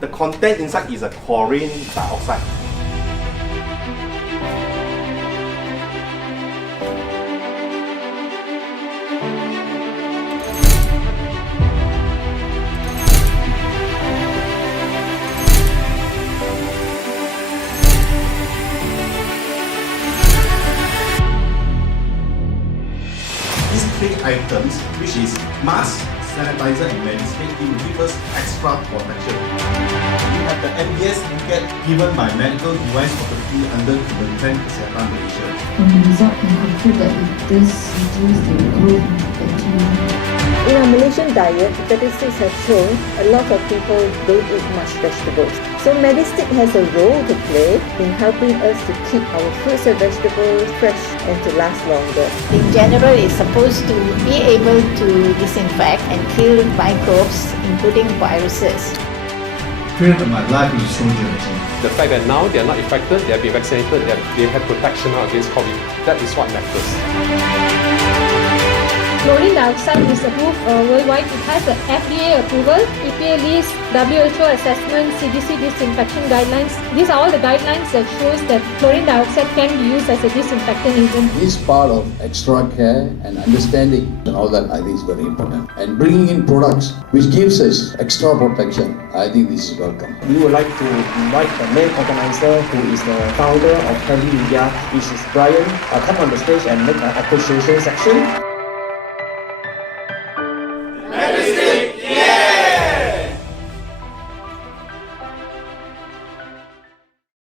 The content inside is a chlorine dioxide. These three items, which is mask, sanitizer and MEDiSTiCK, it will give us extra protection. We have the MBS certificate given by Medical Device Authority under Kementerian Kesihatan Malaysia. From the result can conclude that it does reduce the growth of bacteria. In our Malaysian diet, statistics have shown a lot of people don't eat much vegetables. So MEDiSTiCK has a role to play in helping us to keep our fruits and vegetables fresh and to last longer. In general, it's supposed to be able to disinfect and kill microbes, including viruses. Period of my life is so dirty. The fact that now they are not infected, they have been vaccinated, they have protection against COVID, that is what matters. Chlorine dioxide is approved worldwide. It has an FDA approval, EPA list, WHO assessment, CDC disinfection guidelines. These are all the guidelines that shows that chlorine dioxide can be used as a disinfectant agent. This part of extra care and understanding and all that I think is very important. And bringing in products which gives us extra protection, I think this is welcome. We would like to invite the main organizer who is the founder of Healthy Media, which is Brian, come on the stage and make an appreciation section.